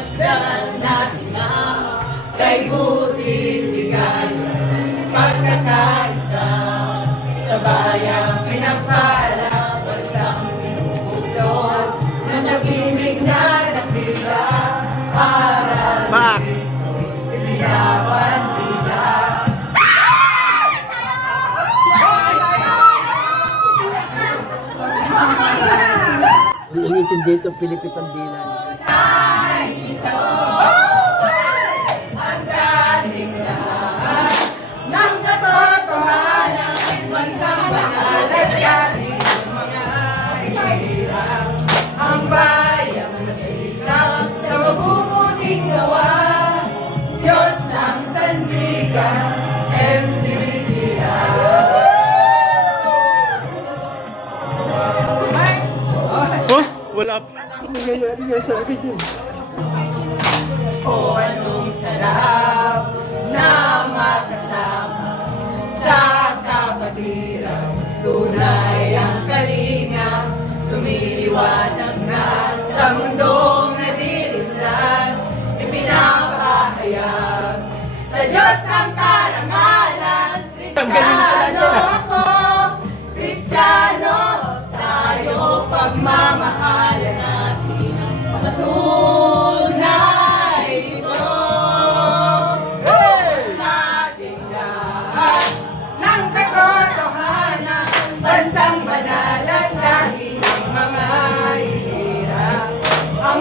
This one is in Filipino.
Masdan natin na kay buting bigayan, pagkakaisa sa bayang pinagpala, bansang pinuputlog na nag-ibig na nakita para iliyawan tila. Ang intindi ito, Pilipitan Dilan. Ang dating lahat ng katotohanan, bansang banal at yari ng mga hirap. Ang bayang nasikap sa mabubuting gawa, Diyos ang sandigan, MCGI. Oh, wala pa. Nangyayari nga sa akin yun. O anong sarap na magkasama sa kapatiran, tunay ang kalinga, lumiwanag na sa mundong nadilimlan, ipinapahayag sa Diyos ang karangalan. Kristiyano ako, Kristiyano tayo, pagmamahalan natin ang patunay ito. Nating lahat ng katotohanan, bansang banal at lahi ng mga hirap. Ang